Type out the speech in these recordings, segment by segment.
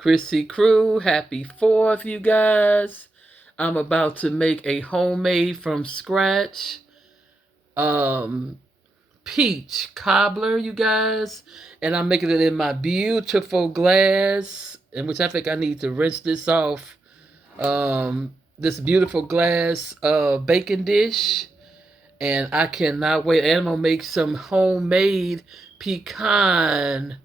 Chrissy Crew, happy 4th, you guys. I'm about to make a homemade from scratch um peach cobbler, you guys. And I'm making it in my beautiful glass, in which I think I need to rinse this off. This beautiful glass baking dish. And I cannot wait. And I'm gonna make some homemade pecan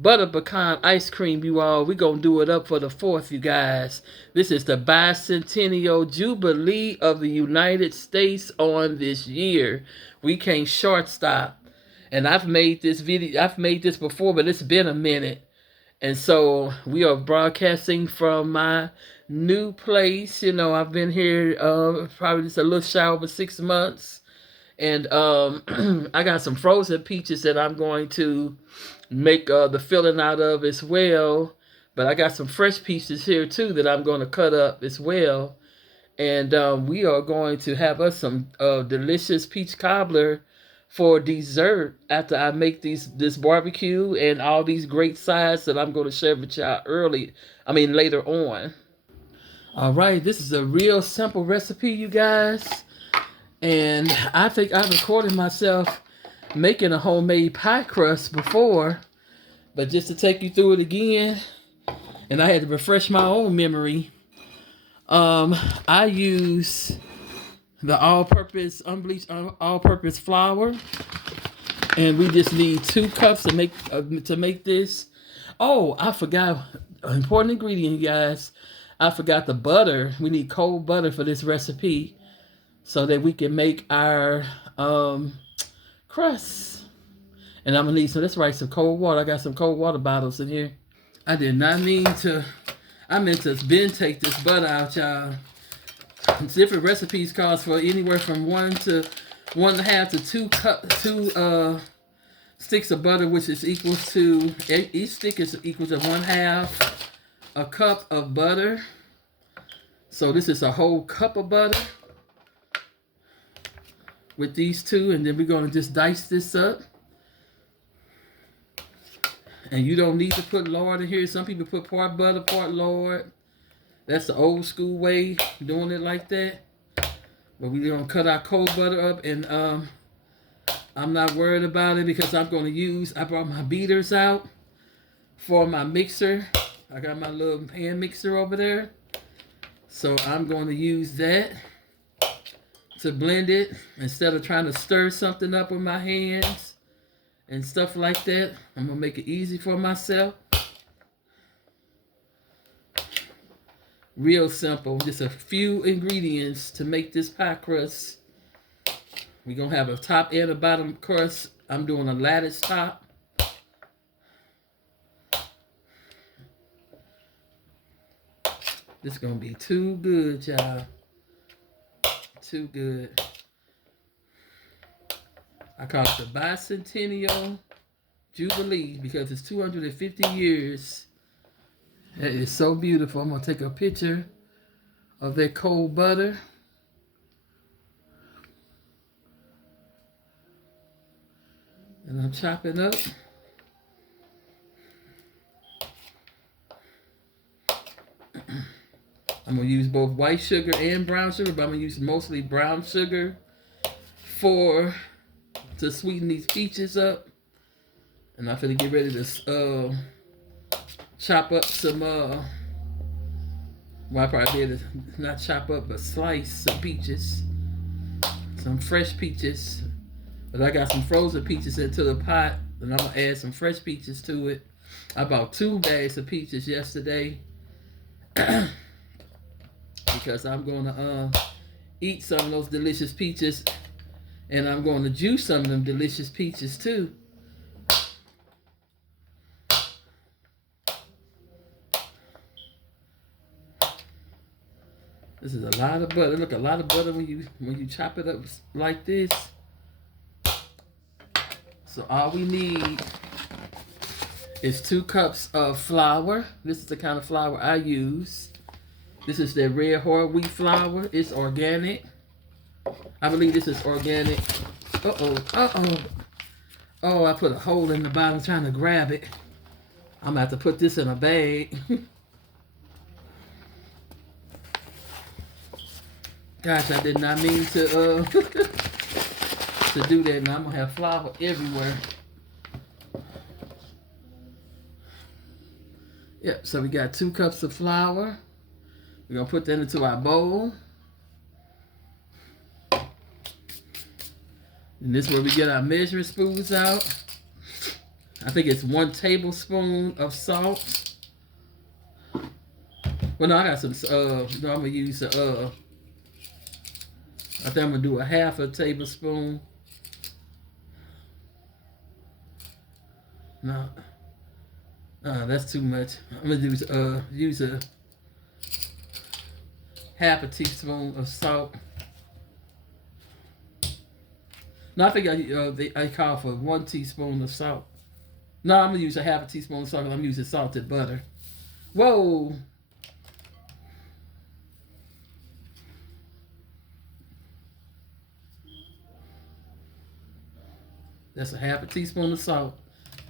butter pecan ice cream, you all. We gonna do it up for the 4th, you guys. This is the Bicentennial Jubilee of the United States on this year. We can't short stop. And I've made this before, but it's been a minute. And so we are broadcasting from my new place. You know, I've been here probably just a little shy over 6 months. And I got some frozen peaches that I'm going to make the filling out of as well. But I got some fresh peaches here too that I'm going to cut up as well. And we are going to have us some delicious peach cobbler for dessert after I make this barbecue and all these great sides that I'm going to share with y'all later on. All right, this is a real simple recipe, you guys. And I think I recorded myself making a homemade pie crust before, but just to take you through it again, and I had to refresh my own memory. I use the all-purpose unbleached all-purpose flour, and we just need 2 cups to make this. Oh, I forgot an important ingredient, you guys. I forgot the butter. We need cold butter for this recipe, so that we can make our crust. And I'm gonna need some cold water. I got some cold water bottles in here. I meant to take this butter out, y'all. Different recipes calls for anywhere from 1 to 1.5 to 2 sticks of butter, which is equal to, each stick is equal to 1/2 a cup of butter. So this is a whole cup of butter with these 2, and then we're going to just dice this up. And you don't need to put lard in here. Some people put part butter, part lard. That's the old school way, doing it like that. But we're going to cut our cold butter up, and I'm not worried about it because I brought my beaters out for my mixer. I got my little pan mixer over there. So I'm going to use that to blend it instead of trying to stir something up with my hands and stuff like that. I'm going to make it easy for myself. Real simple. Just a few ingredients to make this pie crust. We're going to have a top and a bottom crust. I'm doing a lattice top. This is going to be too good, y'all. Too good. I call it the Bicentennial Jubilee because it's 250 years. That is so beautiful. I'm going to take a picture of that cold butter. And I'm chopping up. I'm going to use both white sugar and brown sugar, but I'm going to use mostly brown sugar to sweeten these peaches up. And I'm going to get ready to chop up some, well, I probably did not chop up, but slice some peaches. Some fresh peaches. But I got some frozen peaches into the pot, and I'm going to add some fresh peaches to it. I bought 2 bags of peaches yesterday. Because I'm going to eat some of those delicious peaches, and I'm going to juice some of them delicious peaches too. This is a lot of butter. Look, a lot of butter when you chop it up like this. So all we need is 2 cups of flour. This is the kind of flour I use. This is the red whole wheat flour. It's organic. I believe this is organic. Uh-oh. Oh, I put a hole in the bottom trying to grab it. I'm gonna have to put this in a bag. Gosh, I did not mean to to do that. Now I'm gonna have flour everywhere. Yep, so we got 2 cups of flour. We're gonna put that into our bowl. And this is where we get our measuring spoons out. I think it's 1 tablespoon of salt. Well, no, I got some, no, I'm gonna use, I think I'm gonna do a half a tablespoon. No, that's too much. I'm gonna use a half a teaspoon of salt. No, I think I call for 1 teaspoon of salt. No, I'm gonna use a half a teaspoon of salt because I'm using salted butter. Whoa! That's a half a teaspoon of salt.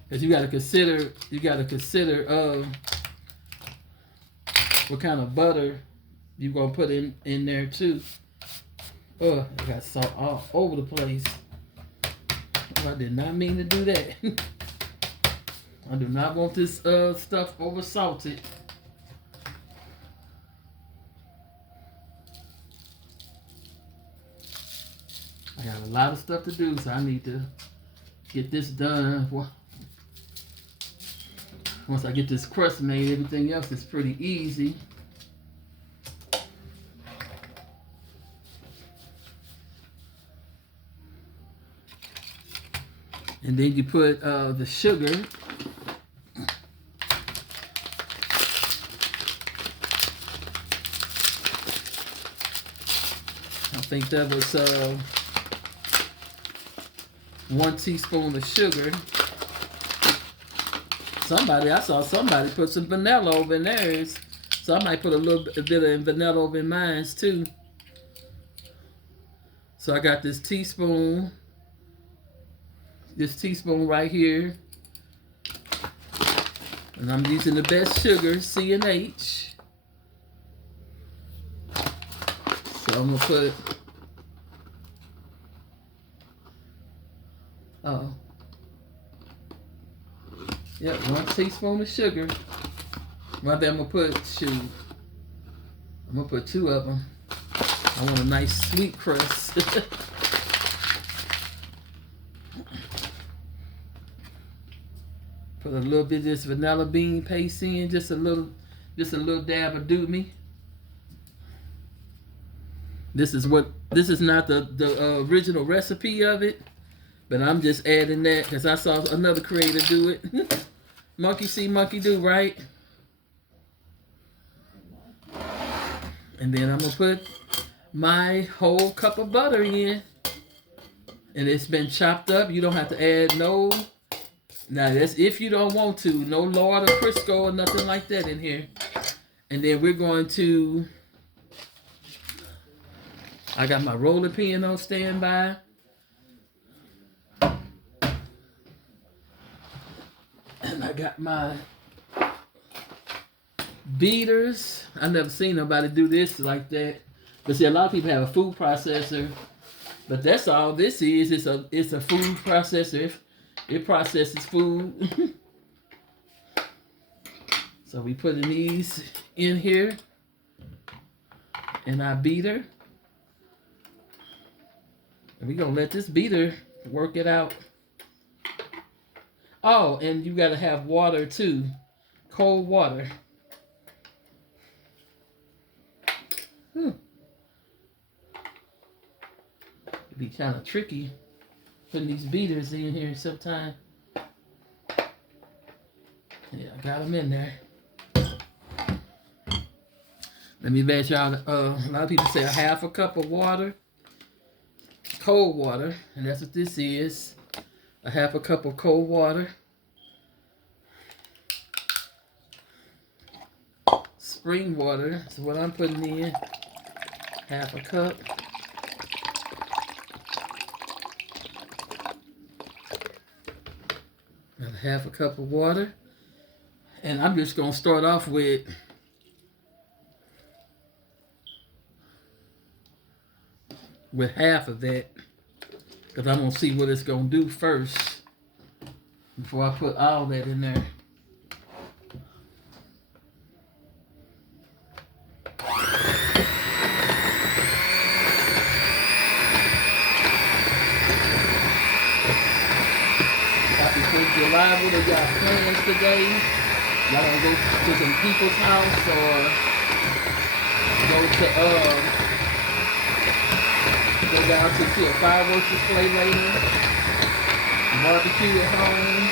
Because you gotta consider what kind of butter you gonna put in there too. I got salt all over the place. Oh, I did not mean to do that. I do not want this stuff over salted. I got a lot of stuff to do, so I need to get this done. Once I get this crust made, everything else is pretty easy. And then you put the sugar. I think that was 1 teaspoon of sugar. I saw somebody put some vanilla over in theirs. So I might put a bit of vanilla over in mine too. So I got this teaspoon right here. And I'm using the best sugar, C&H. So I'm gonna put, yep, 1 teaspoon of sugar. Right there, I'm gonna put 2 of them. I want a nice sweet crust. Put a little bit of this vanilla bean paste in, just a little dab of doobie. This is not the original recipe of it, but I'm just adding that because I saw another creator do it. Monkey see, monkey do, right? And then I'm gonna put my whole cup of butter in, and it's been chopped up. You don't have to add no. Now that's if you don't want to. No Lord or Crisco or nothing like that in here. And then we're going to. I got my rolling pin on standby. And I got my beaters. I never seen nobody do this like that. But see, a lot of people have a food processor. But that's all this is. It's a food processor. It processes food. So we putting these in here in our beater. And we're going to let this beater work it out. Oh, and you got to have water too. Cold water. It'd be kind of tricky putting these beaters in here sometimes. Yeah, I got them in there. Let me bet y'all, a lot of people say a half a cup of water. Cold water, and that's what this is. A half a cup of cold water. Spring water is what I'm putting in. Half a cup. And half a cup of water. And I'm just gonna start off with half of that, because I'm gonna see what it's gonna do first before I put all that in there. Happy 4th of July. What are y'all plans today? Y'all gonna go to some people's house or go down to see a fireworks display later? Barbecue at home?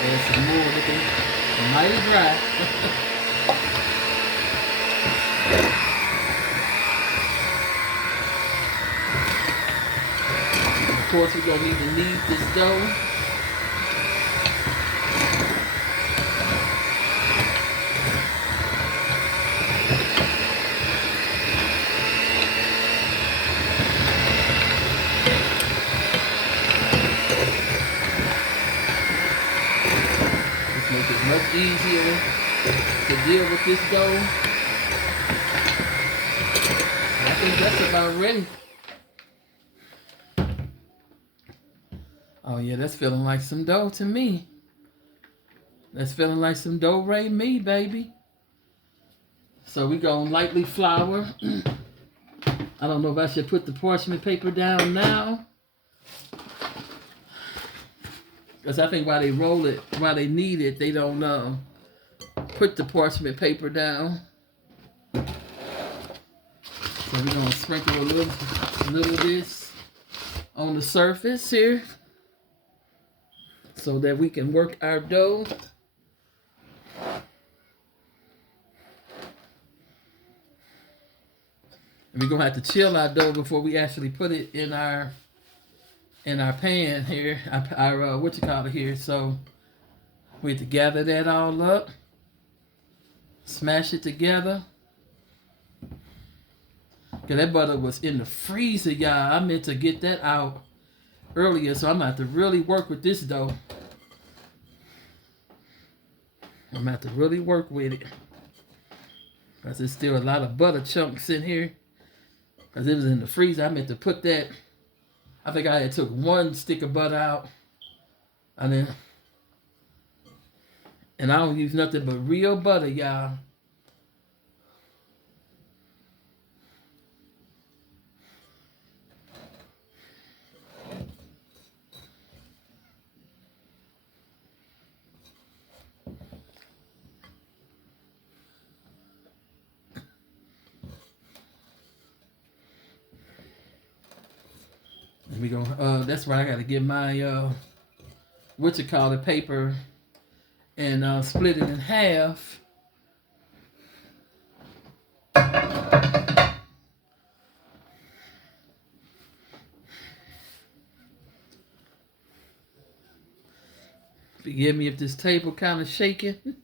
Add some more with it. Mighty dry. Of course, we're gonna need to knead this dough. This makes it much easier to deal with this dough. I think that's about ready. Oh yeah, that's feeling like some dough to me. That's feeling like some dough-ray me, baby. So we gonna lightly flour. I don't know if I should put the parchment paper down now, because I think while they roll it, while they knead it, they don't put the parchment paper down. So we're gonna sprinkle a little of this on the surface here, so that we can work our dough. And we're gonna have to chill our dough before we actually put it in our pan here, our what you call it here. So we have to gather that all up, smash it together. Cause that butter was in the freezer, y'all. I meant to get that out earlier, so I'm gonna have to really work with this dough. I'm gonna have to really work with it, cause there's still a lot of butter chunks in here. Cause it was in the freezer. I meant to put that. I think I had took one stick of butter out, and I don't use nothing but real butter, y'all. We go. That's why I got to get my what you call it paper and split it in half. Forgive me if this table kind of shaking.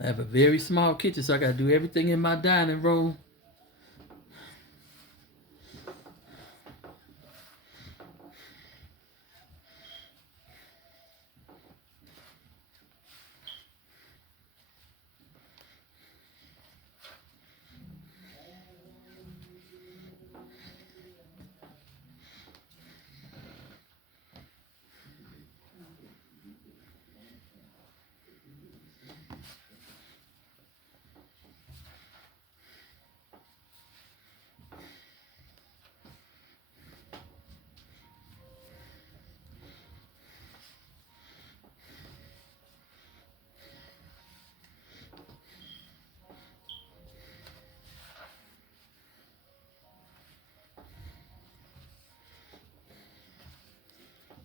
I have a very small kitchen, so I got to do everything in my dining room.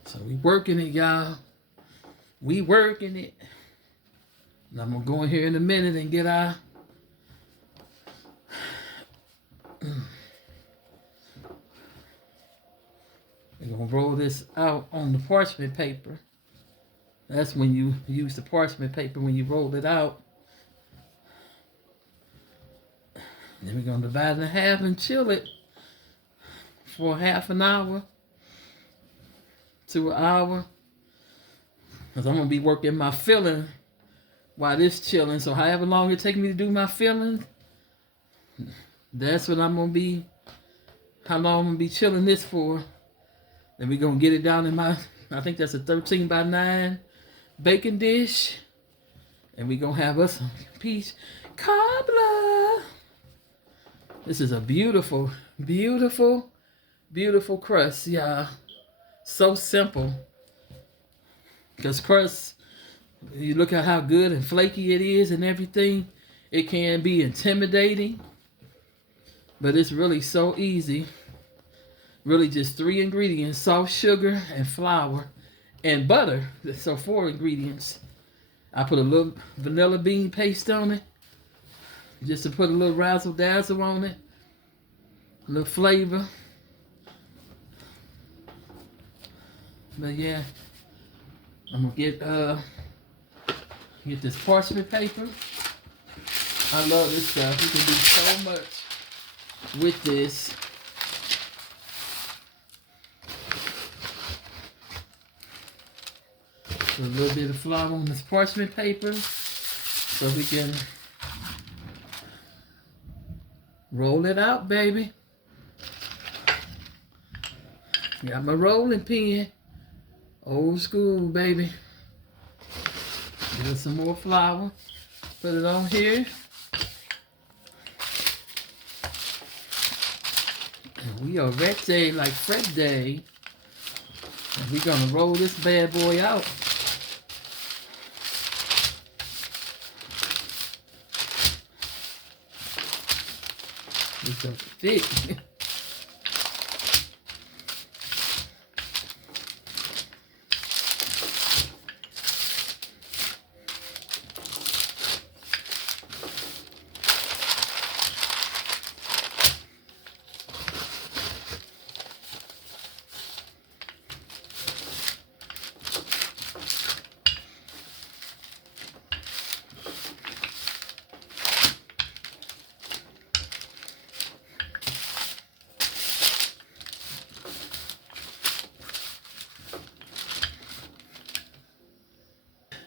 So we working it, y'all. We working it. And I'm gonna go in here in a minute and get our we're gonna roll this out on the parchment paper. That's when you use the parchment paper when you roll it out. Then we're gonna divide it in half and chill it for half an hour to an hour. Because I'm gonna be working my filling while this chilling. So however long it take me to do my filling, that's what I'm gonna be, how long I'm gonna be chilling this for. Then we're gonna get it down in my, I think that's a 13 by 9 baking dish. And we're gonna have us some peach cobbler. This is a beautiful, beautiful, beautiful crust, y'all. So simple. Because crust, you look at how good and flaky it is and everything, it can be intimidating. But it's really so easy. Really just 3 ingredients: salt, sugar, and flour, and butter. So 4 ingredients. I put a little vanilla bean paste on it, just to put a little razzle dazzle on it, a little flavor. But yeah, I'm gonna get this parchment paper. I love this stuff. You can do so much with this. Put a little bit of flour on this parchment paper so we can roll it out, baby. Got my rolling pin. Old school, baby. Get some more flour. Put it on here. And we are ready like Fred Day. And we're gonna roll this bad boy out. It's so thick.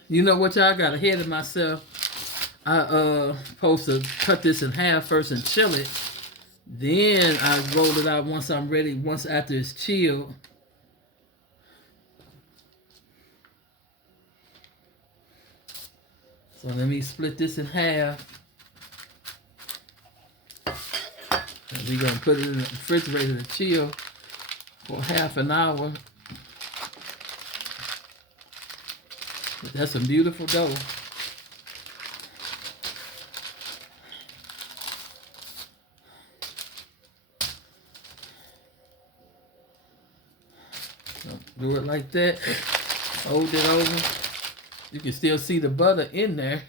You know what, y'all, got ahead of myself. I supposed to cut this in half first and chill it. Then I roll it out once I'm ready, once after it's chilled. So let me split this in half. And we're gonna put it in the refrigerator to chill for half an hour. But that's some beautiful dough. So do it like that. Hold it over. You can still see the butter in there.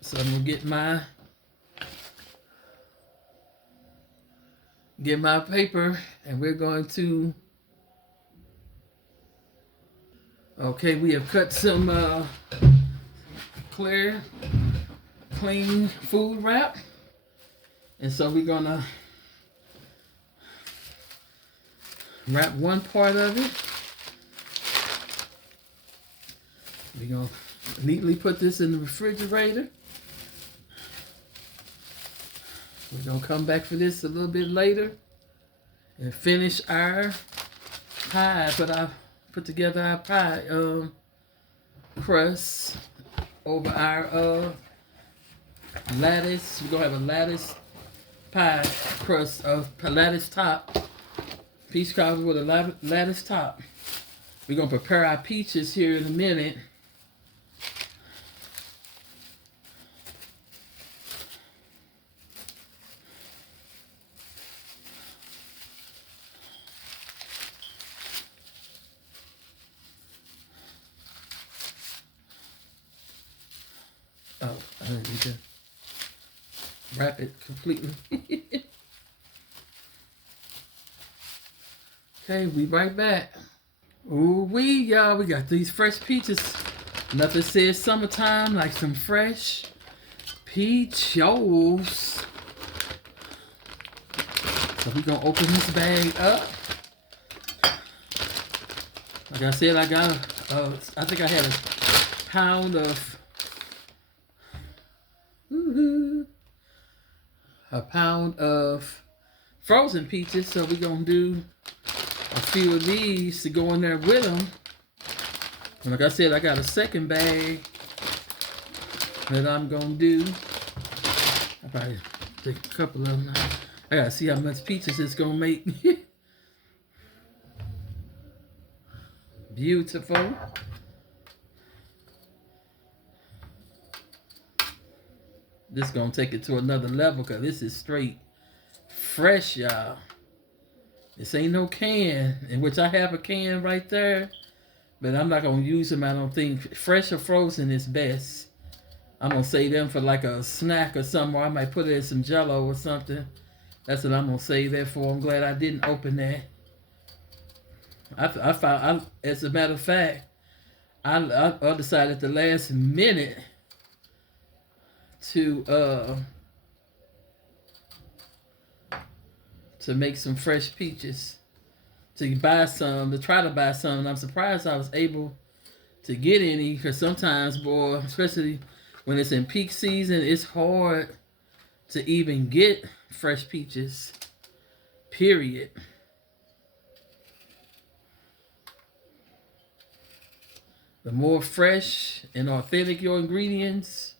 So I'm gonna get my paper, and we're going to, okay, we have cut some clean food wrap, and so we're gonna wrap one part of it. We're gonna neatly put this in the refrigerator. We're gonna come back for this a little bit later and finish our pie. But I put together our pie crust over our lattice. We're gonna have a lattice pie crust of lattice top. Peach cobbler with a lattice top. We're gonna prepare our peaches here in a minute. Oh, I didn't need to wrap it completely. Okay, we right back. Ooh wee, y'all, we got these fresh peaches Nothing says summertime like some fresh peaches. So we're gonna open this bag up. Like I said, I got I think I had a pound of frozen peaches. So we're gonna do a few of these to go in there with them. And like I said, I got a second bag that I'm gonna do. I probably take a couple of them. I gotta see how much peaches it's gonna make. Beautiful. This is gonna take it to another level because this is straight fresh, y'all. This ain't no can, in which I have a can right there, but I'm not gonna use them. I don't think fresh or frozen is best. I'm gonna save them for like a snack or something, or I might put it in some Jello or something. That's what I'm gonna save that for. I'm glad I didn't open that. I found, as a matter of fact, I decided at the last minute to make some fresh peaches, to try to buy some. And I'm surprised I was able to get any, because sometimes, boy, especially when it's in peak season, it's hard to even get fresh peaches, period. The more fresh and authentic your ingredients,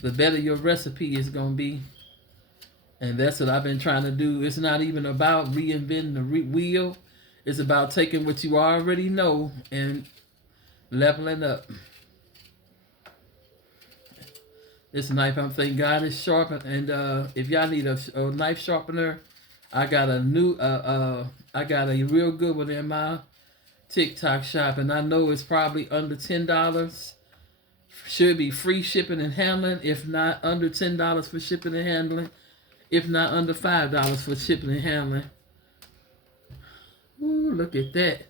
the better your recipe is going to be. And that's what I've been trying to do. It's not even about reinventing the wheel. It's about taking what you already know and leveling up. This knife, I'm thank God, is sharp. And if y'all need a knife sharpener, I got a real good one in my TikTok shop, and I know it's probably under $10. Should be free shipping and handling. If not, under $10 for shipping and handling. If not, under $5 for shipping and handling. Ooh, look at that.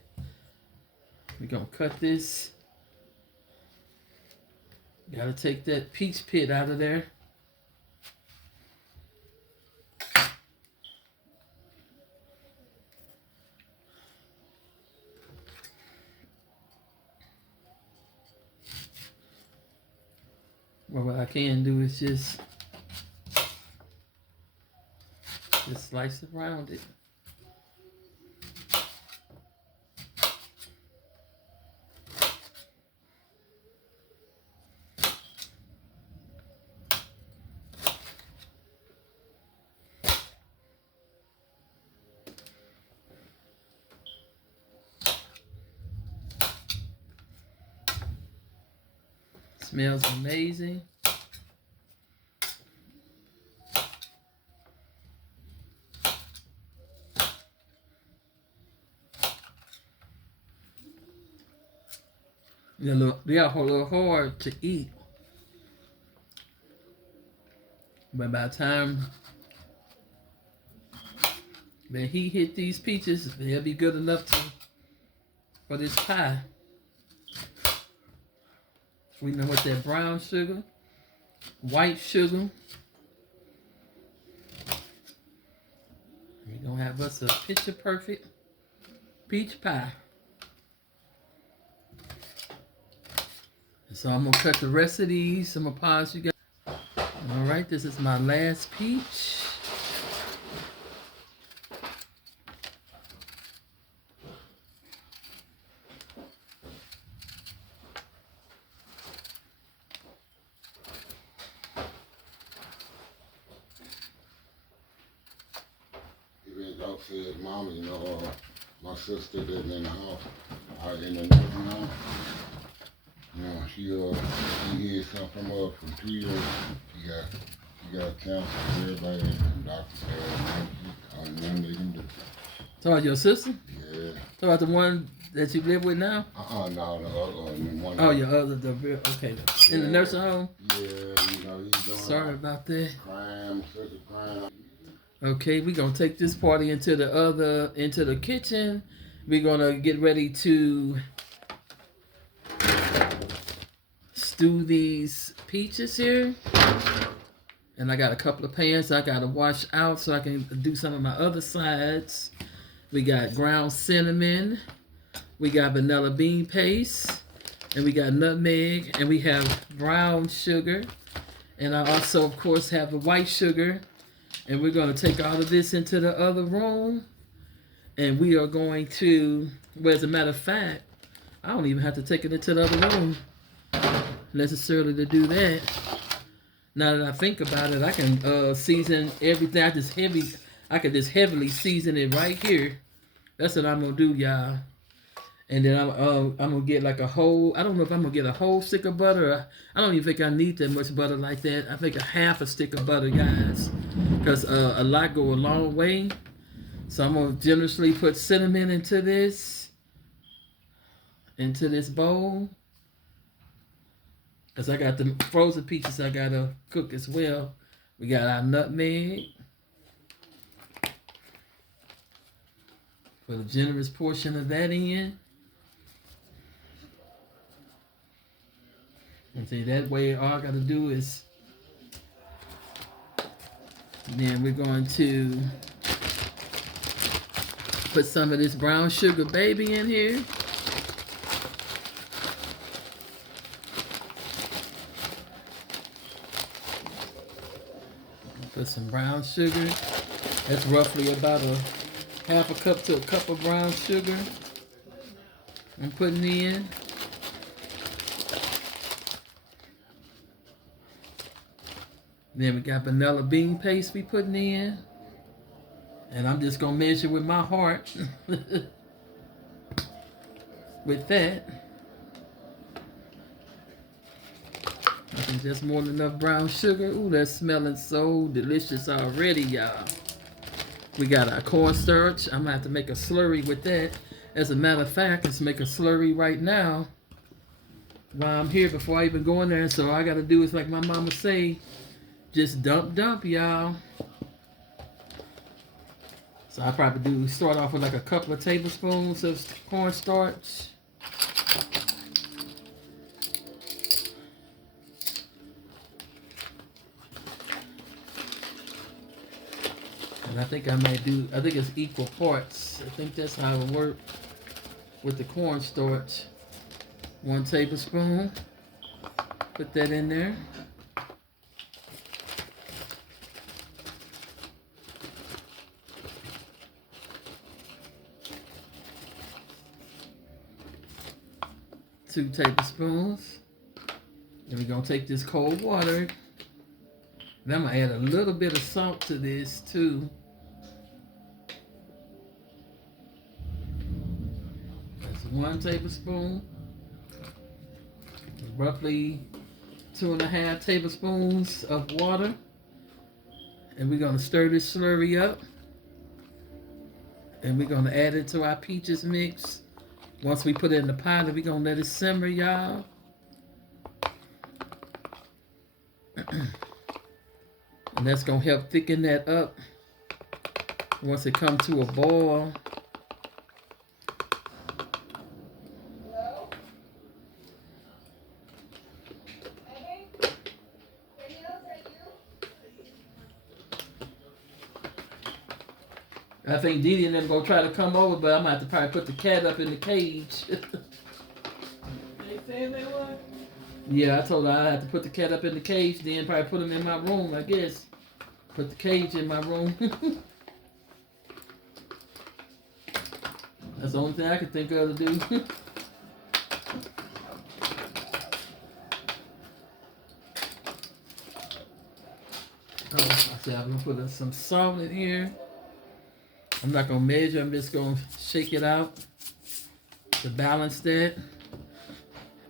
We're gonna cut this. Gotta take that peach pit out of there. Well, what I can do is just slice around it. Smells amazing. They are a little hard to eat, but by the time the heat hit these peaches, they'll be good enough for this pie. Sweeten them with that brown sugar, white sugar. We're gonna have us a picture perfect peach pie. So I'm gonna cut the rest of these. I'm gonna pause you guys. All right, this is my last peach. Said, Mama, you know, my sister living in the house, in the nursing home. You know, she had something from her for 2 years. She got cancer. Everybody and the doctor said, nothing they can do. Talk about your sister? Yeah. Talk about the one that you live with now? No, the other one. Oh, your other, okay. In the nursing home? Yeah, you know, he's doing. Sorry about that. Crying, sister crying. Okay, we're gonna take this party into the kitchen. We're gonna get ready to stew these peaches here. And I got a couple of pans I got to wash out so I can do some of my other sides. We got ground cinnamon. We got vanilla bean paste. And we got nutmeg. And we have brown sugar. And I also, of course, have the white sugar. And we're going to take all of this into the other room. And we are going to, well, as a matter of fact, I don't even have to take it into the other room necessarily to do that. Now that I think about it, I can season everything. I can just heavily season it right here. That's what I'm gonna do, y'all. And then I'm gonna get like a whole. I don't know if I'm gonna get a whole stick of butter. I don't even think I need that much butter like that. I think a half a stick of butter, guys, because a lot go a long way. So I'm gonna generously put cinnamon into this bowl. Because I got the frozen peaches I got to cook as well. We got our nutmeg. Put a generous portion of that in. And see, that way all I got to do is... Then we're going to put some of this brown sugar baby in here. Put some brown sugar. That's roughly about a half a cup to a cup of brown sugar I'm putting in. Then we got vanilla bean paste we putting in. And I'm just gonna measure with my heart with that. I think that's more than enough brown sugar. Ooh, that's smelling so delicious already, y'all. We got our cornstarch. I'm gonna have to make a slurry with that. As a matter of fact, let's make a slurry right now while I'm here before I even go in there. So all I gotta do is, like my mama say, just dump, y'all. So I probably start off with like a couple of tablespoons of cornstarch. And I think I think it's equal parts. I think that's how it works with the cornstarch. 1 tablespoon. Put that in there. Two tablespoons. Then we're going to take this cold water. And I'm going to add a little bit of salt to this too. That's 1 tablespoon. Roughly 2.5 tablespoons of water. And we're going to stir this slurry up. And we're going to add it to our peaches mix. Once we put it in the pot, we're going to let it simmer, y'all. And that's going to help thicken that up once it comes to a boil. I think Dee Dee and them gonna try to come over, but I'm gonna have to probably put the cat up in the cage. They saying they would? Yeah, I told her I had to put the cat up in the cage, then probably put him in my room, I guess. Put the cage in my room. That's the only thing I could think of to do. I said I'm gonna put some salt in here. I'm not gonna measure, I'm just gonna shake it out to balance that.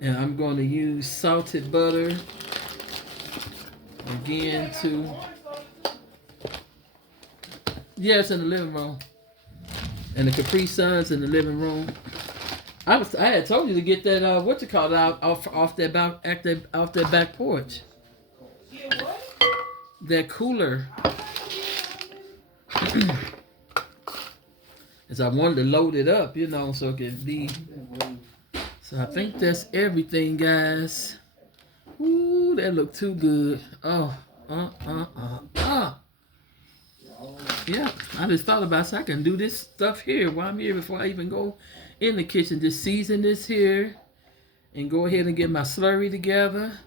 And I'm gonna use salted butter again to, yeah, it's in the living room. And the Capri Sun's in the living room. I had told you to get that out off that back porch. Get what? That cooler. As I wanted to load it up, so it could be. So I think that's everything, guys. Ooh, that look too good. Oh, yeah, I just thought about so I can do this stuff here while I'm here before I even go in the kitchen. Just season this here and go ahead and get my slurry together.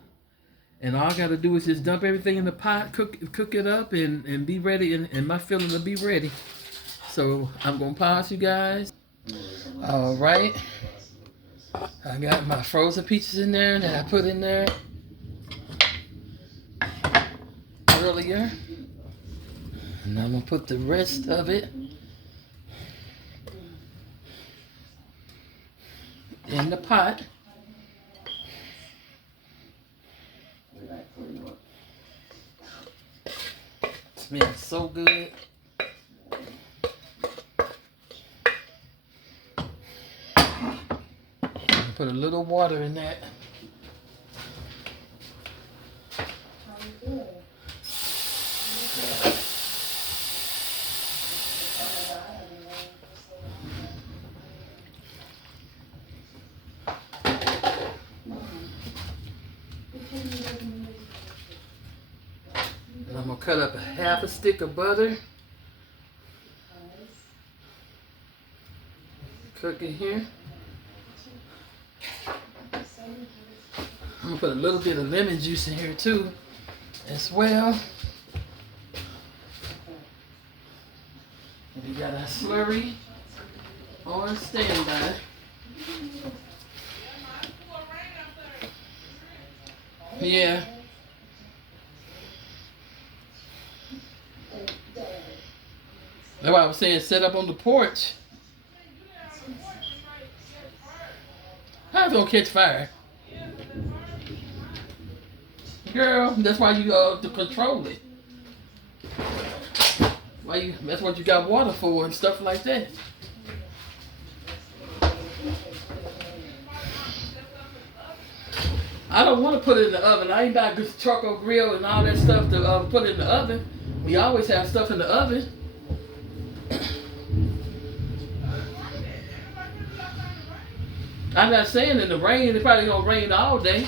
And all I gotta do is just dump everything in the pot, cook it up, and be ready, and my filling will be ready. So I'm gonna pause you guys. All right, I got my frozen peaches in there that I put in there earlier. And I'm gonna put the rest of it in the pot. Smells so good. Put a little water in that. And I'm gonna cut up a half a stick of butter. Cook it here. I'm gonna put a little bit of lemon juice in here too, as well. And we got our slurry on standby. Yeah. That's why I was saying set up on the porch. How's it gonna catch fire? Girl, that's why you to control it. That's what you got water for and stuff like that. I don't want to put it in the oven. I ain't got this charcoal grill and all that stuff to put it in the oven. We always have stuff in the oven. I'm not saying in the rain. It's probably gonna rain all day.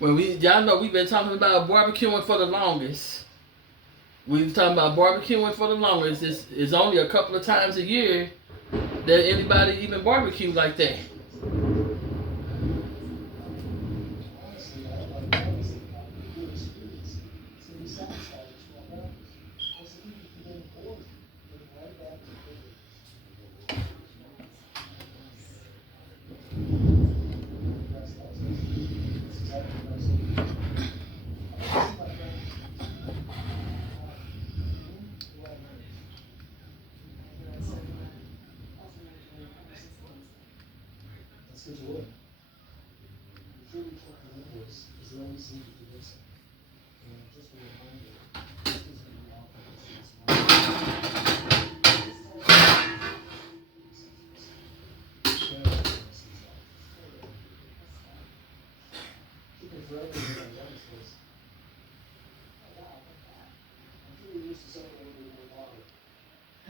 Well, y'all know we've been talking about barbecuing for the longest. We've talking about barbecuing for the longest. It's only a couple of times a year that anybody even barbecue like that.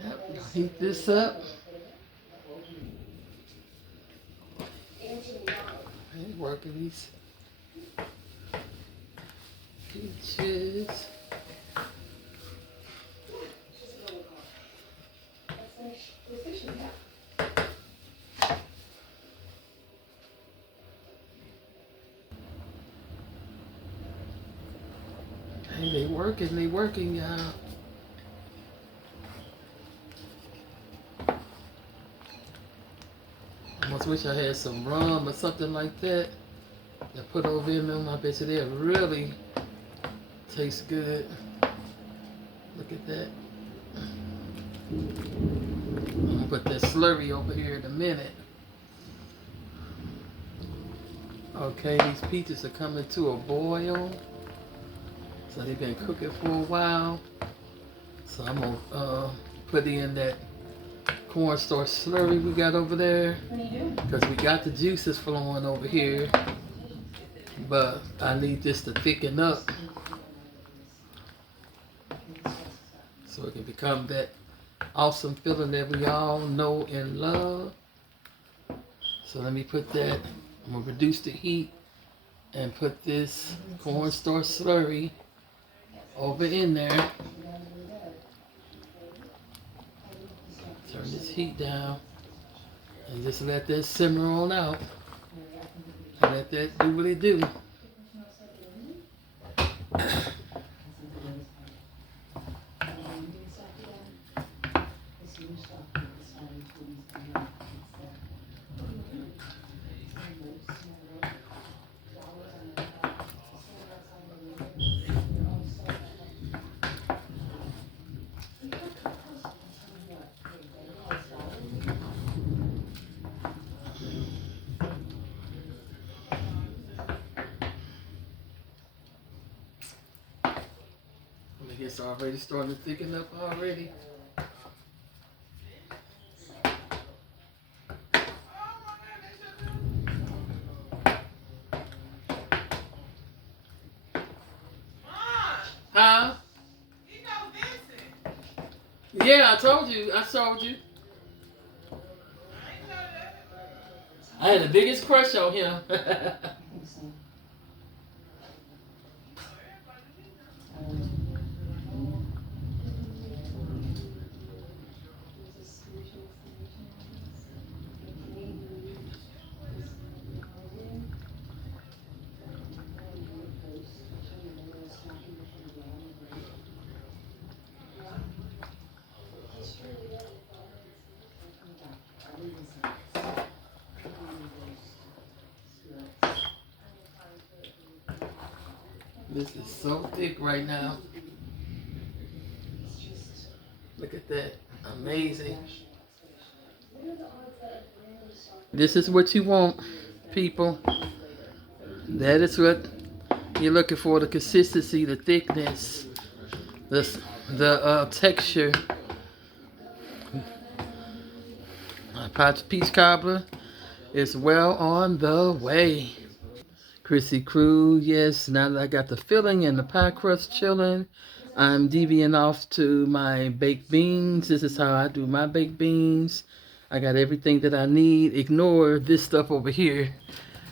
Yep, heat this up. And working these peaches. Hey, they working, y'all. I almost wish I had some rum or something like that to put over in them. I bet you they'll really taste good. Look at that. I'm gonna put that slurry over here in a minute. Okay, these peaches are coming to a boil. So they've been cooking for a while. So I'm gonna put in that cornstarch slurry we got over there. Because we got the juices flowing over here. But I need this to thicken up so it can become that awesome feeling that we all know and love. So let me put that, I'm gonna reduce the heat and put this cornstarch slurry over in there. Turn this heat down and just let that simmer on out. And let that do what it do. It's already starting to thicken up already. Huh? Yeah, I told you. I told you. I had the biggest crush on him. This is so thick right now. Look at that. Amazing. This is what you want, people. That is what you're looking for, the consistency, the thickness, the texture. My peach cobbler is well on the way. Chrissy Crew, yes, now that I got the filling and the pie crust chilling, I'm deviating off to my baked beans. This is how I do my baked beans. I got everything that I need. Ignore this stuff over here,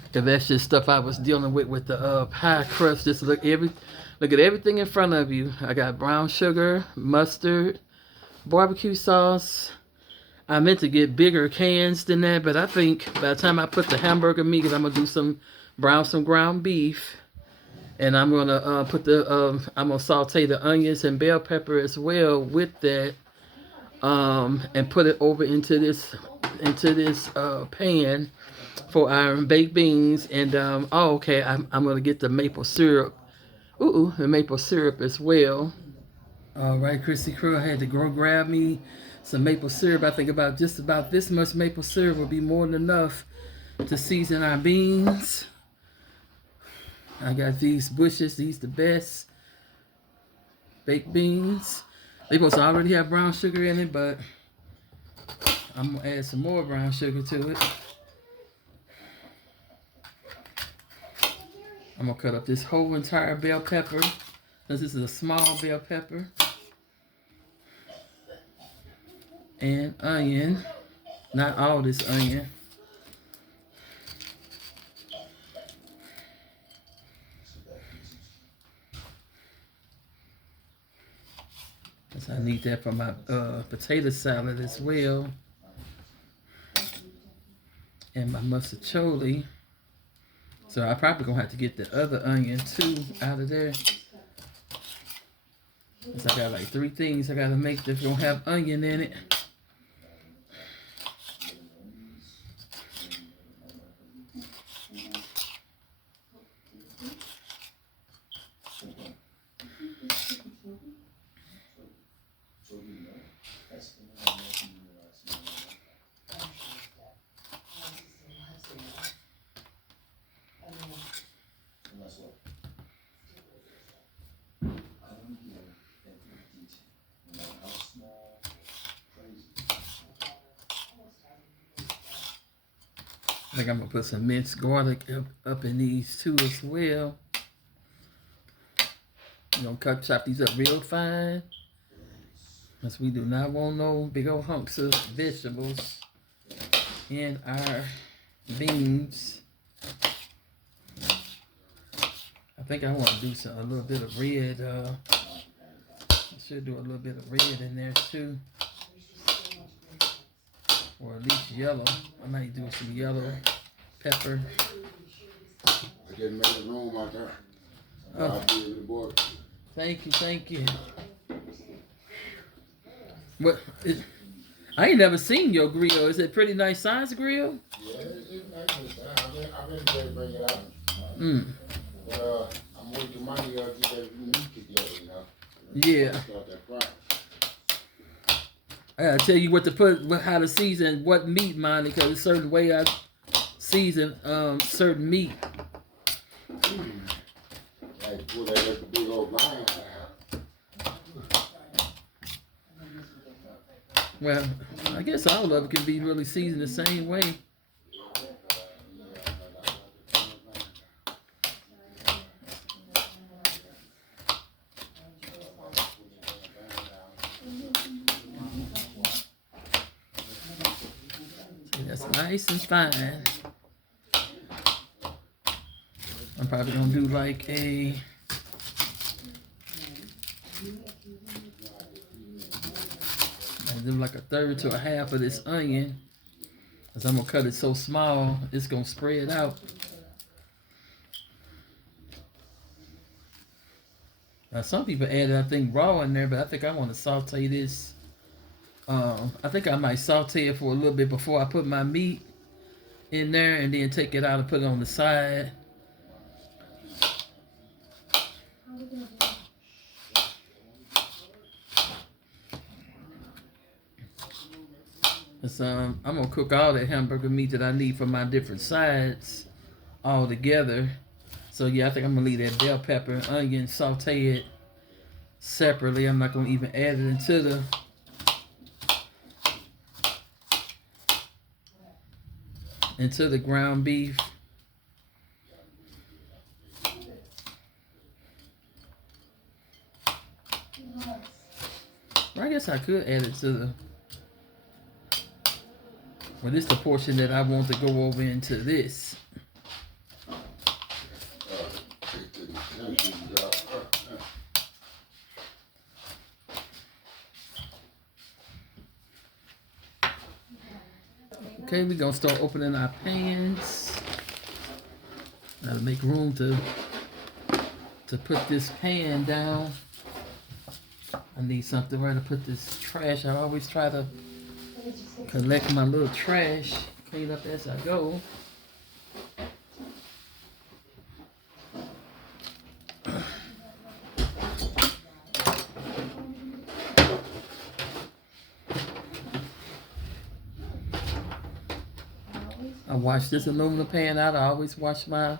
because that's just stuff I was dealing with the pie crust. Just look at everything in front of you. I got brown sugar, mustard, barbecue sauce. I meant to get bigger cans than that, but I think by the time I put the hamburger meat, because I'm gonna do some ground beef, and I'm gonna I'm gonna saute the onions and bell pepper as well with that, and put it over into this pan for our baked beans. And oh, okay, I'm gonna get the maple syrup. The maple syrup as well. All right, Chrissy Crew, I had to go grab me some maple syrup. I think about just about this much maple syrup will be more than enough to season our beans. I got these bushes, these the best baked beans. They supposed to already have brown sugar in it, but I'm gonna add some more brown sugar to it. I'm gonna cut up this whole entire bell pepper, because this is a small bell pepper. And onion, not all this onion. Because I need that for my potato salad as well. And my mustacholi. So I probably gonna have to get the other onion too out of there. Cause I got like 3 things I gotta make that's gonna have onion in it. think I'm gonna put some minced garlic up in these too as well. We're gonna chop these up real fine. Because we do not want no big old hunks of vegetables in our beans. I think I want to do a little bit of red. I should do a little bit of red in there too. Or at least yellow. I might do some yellow pepper. I just made a room out there. Oh. Thank you, thank you. I ain't never seen your grill. Is it pretty nice size grill? Yeah, it's nice. I've been ready to bring it out. But I'm working money to get that meat together, you know. Yeah. I gotta tell you what to put, how to season what meat, man, because a certain way I season certain meat. Like pull that big old line. Well, I guess all of it can be really seasoned the same way. See, that's nice and fine. I'm probably gonna do like a third to a half of this onion, because I'm gonna cut it so small it's gonna spread out. Now some people add, I think, raw in there, but I think I want to saute this. I think I might saute it for a little bit before I put my meat in there, and then take it out and put it on the side. So I'm gonna cook all the hamburger meat that I need for my different sides all together. So yeah, I think I'm gonna leave that bell pepper, onion, saute it separately. I'm not gonna even add it into the ground beef. I guess I could add it to the. Well, this is the portion that I want to go over into this. Okay, we're gonna start opening our pans. Gotta make room to put this pan down. I need something where to put this trash. I always try to collect my little trash, clean up as I go. I wash this aluminum pan out. I always wash my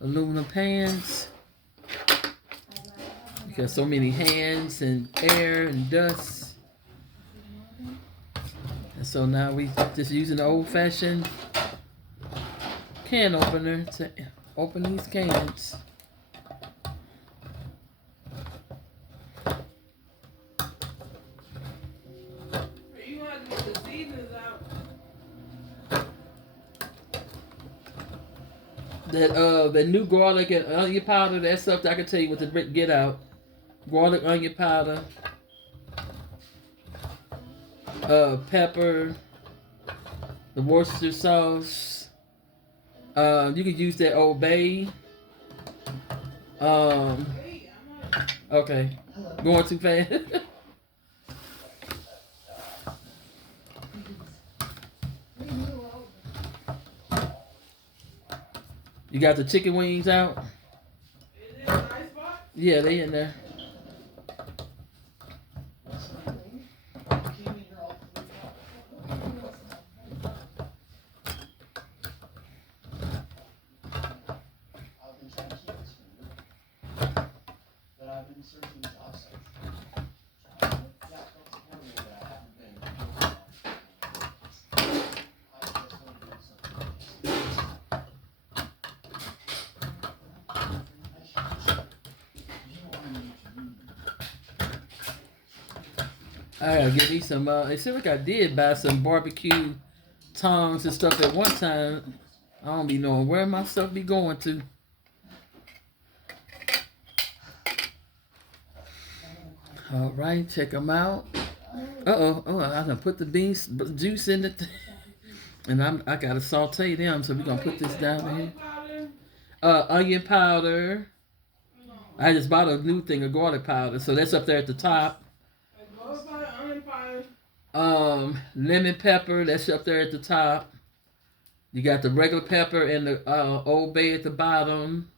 aluminum pans because so many hands and air and dust. And so now we just using the old-fashioned can opener to open these cans. That new garlic and onion powder, that stuff I can tell you what to get out. Garlic, onion powder, pepper, the Worcester sauce. You could use that Old Bay. Okay, going too fast. You got the chicken wings out? Is it in the icebox? Yeah, they in there. I gotta get me some. It seems like I did buy some barbecue tongs and stuff at one time. I don't be knowing where my stuff be going to. All right, check them out. Oh, I done put the beans juice in it, and I gotta saute them. So we're gonna put this down in here. Onion powder. I just bought a new thing of garlic powder, so that's up there at the top. Lemon pepper, that's up there at the top. You got the regular pepper and the Old Bay at the bottom.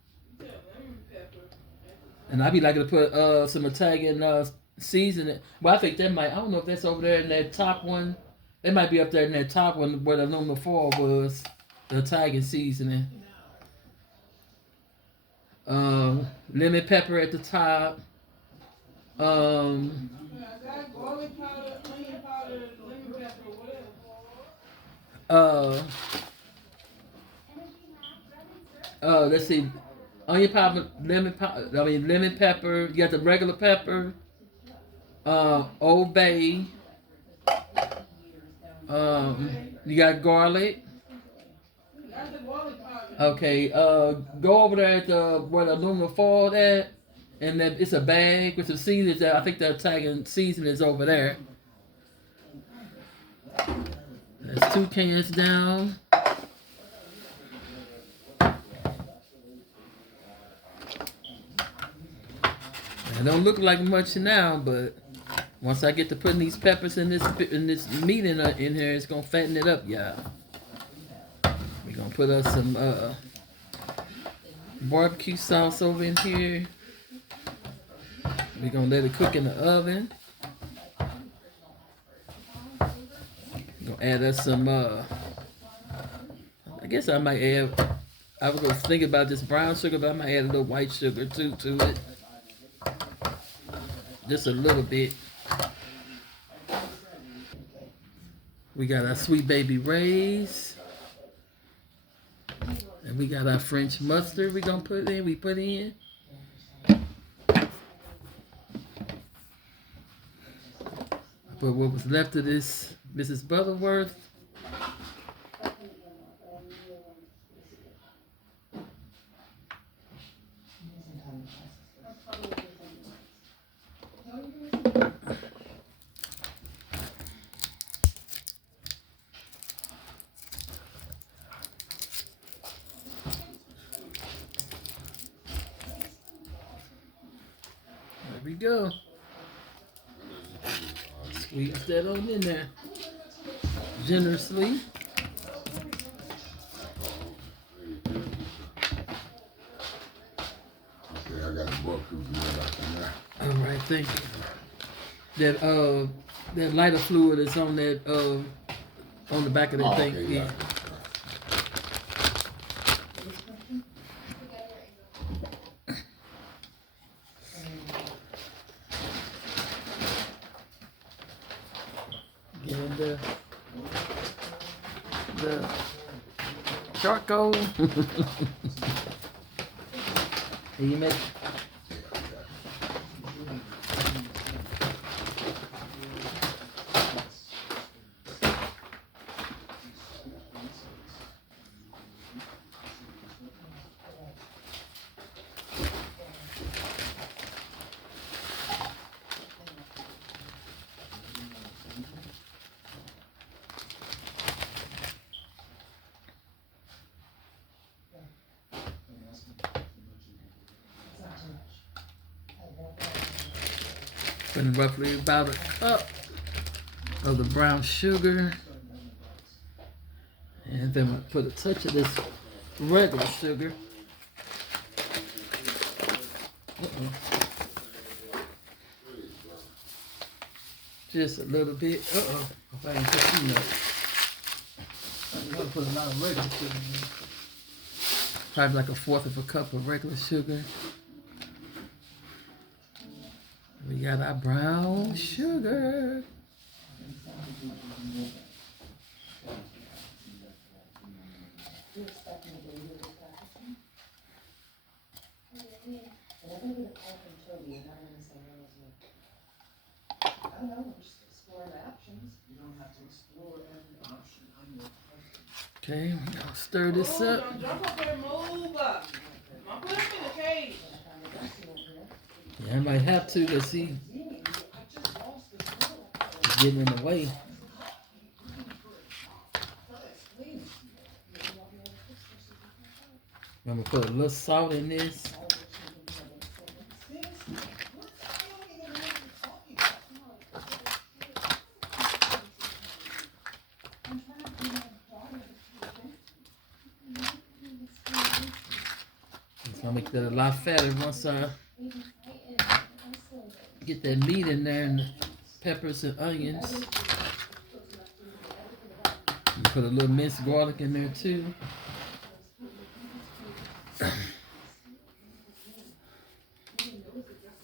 And I be liking to put some Italian seasoning. Well, I think that might. I don't know if that's over there in that top one. It might be up there in that top one where the aluminum foil was. The Italian seasoning. Lemon pepper at the top. Garlic powder, onion powder, lemon pepper, what else? Let's see. Onion powder, lemon pepper. You got the regular pepper. Old Bay. You got garlic. Okay. Go over there at the where the aluminum foil at, and then it's a bag with some seasonings. I think the Italian seasoning is over there. That's 2 cans down. It don't look like much now, but once I get to putting these peppers in this meat in here, it's gonna fatten it up, y'all. We're gonna put us some barbecue sauce over in here. We're gonna let it cook in the oven. We're gonna add us some. I guess I might add. I was gonna think about this brown sugar, but I might add a little white sugar too to it. Just a little bit. We got our Sweet Baby Rays. And we got our French mustard we gonna put in. We put in. But what was left of this Mrs. Butterworth. There we go. Squeeze that on in there generously. Okay, I got the bulletproof now. All right, thank you. That lighter fluid is on that on the back of that thing. Okay, Yeah. And the charcoal. You make. Putting roughly about a cup of the brown sugar. And then we'll put a touch of this regular sugar. Just a little bit. If I ain't put too much. I'm gonna put a lot of regular sugar in. Probably like 1/4 of a cup of regular sugar. We got our brown sugar. Okay, I'll stir this up. Don't jump up there and move up. Don't put him in the cage. Yeah, I might have to because he's getting in the way. I'm gonna put a little salt in this. It's gonna make that a lot fatter once I get that meat in there and the peppers and onions. And put a little minced garlic in there too.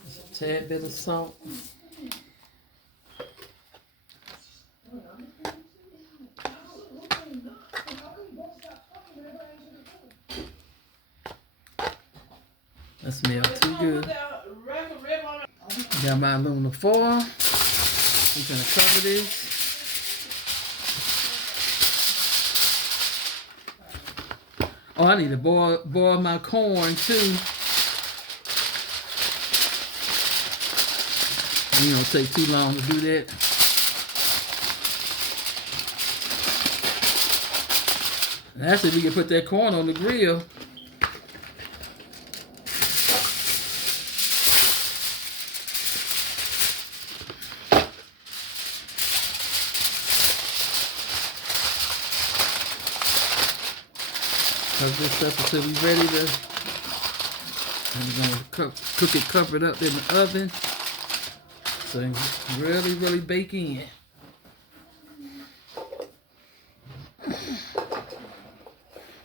Just a tad bit of salt. That smells too good. Got my aluminum foil. We're gonna cover this. Oh, I need to boil my corn too. It don't take too long to do that. And actually, we can put that corn on the grill. Cover this up until we're ready to. And we're gonna cook it covered up in the oven. So really, really bake in.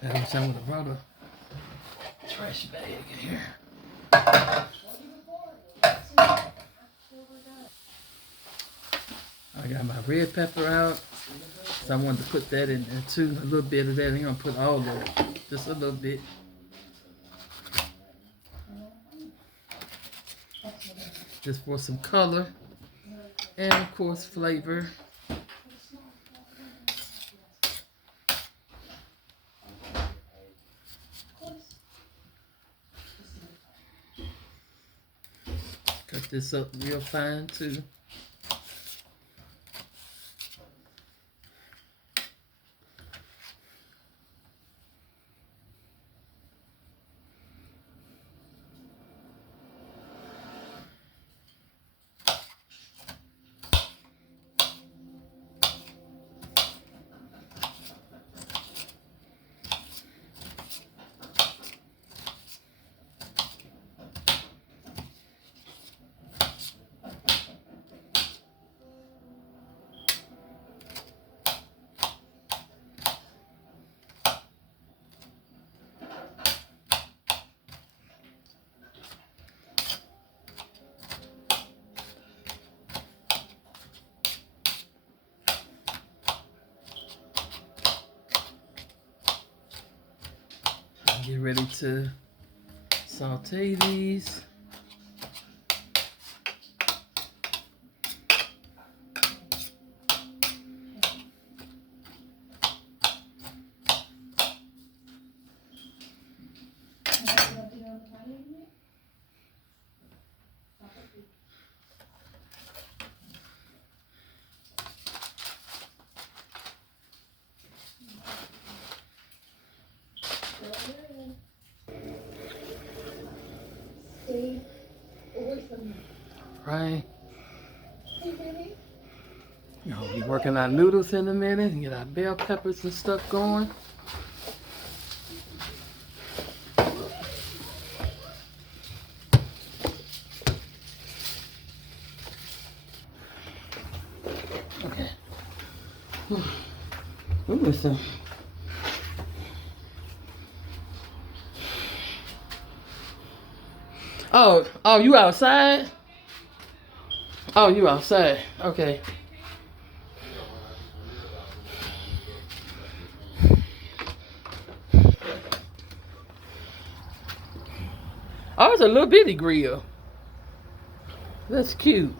I wish I would have brought a trash bag in here. I got my red pepper out. So I wanted to put that in there too. A little bit of that. I'm gonna put all of it. Just a little bit. Just for some color. And of course flavor. Cut this up real fine too. Get ready to saute these. Right. We'll be working our noodles in a minute and get our bell peppers and stuff going. Okay. Listen. Oh, you outside? Oh, you outside. Okay. Oh, it's a little bitty grill. That's cute.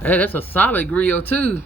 Hey, that's a solid grill too.